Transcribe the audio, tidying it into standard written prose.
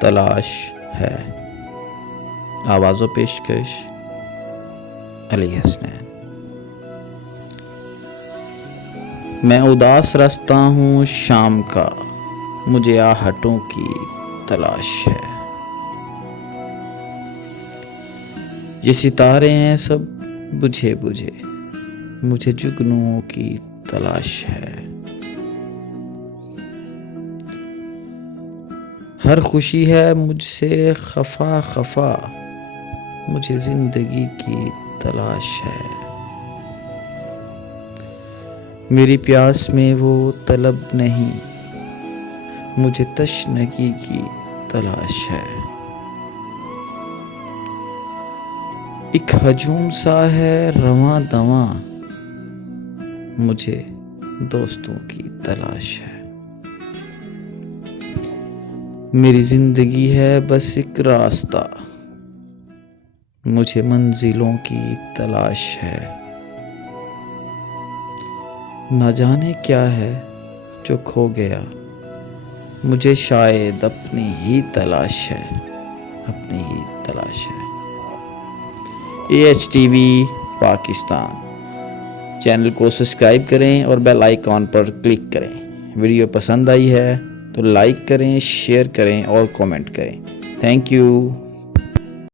تلاش ہے۔ آواز و پیشکش علی حسنین۔ میں اداس رستہ ہوں شام کا، مجھے آہٹوں کی تلاش ہے۔ یہ ستارے ہیں سب بجھے بجھے، مجھے جگنوں کی تلاش ہے۔ ہر خوشی ہے مجھ سے خفا خفا، مجھے زندگی کی تلاش ہے۔ میری پیاس میں وہ طلب نہیں، مجھے تشنگی کی تلاش ہے۔ ایک ہجوم سا ہے رواں دواں، مجھے دوستوں کی تلاش ہے۔ میری زندگی ہے بس ایک راستہ، مجھے منزلوں کی تلاش ہے۔ نہ جانے کیا ہے جو کھو گیا، مجھے شاید اپنی ہی تلاش ہے، اپنی ہی تلاش ہے۔ AHTV پاکستان چینل کو سبسکرائب کریں اور بیل آئیکن پر کلک کریں۔ ویڈیو پسند آئی ہے تو لائک کریں، شیئر کریں اور کامنٹ کریں۔ Thank you.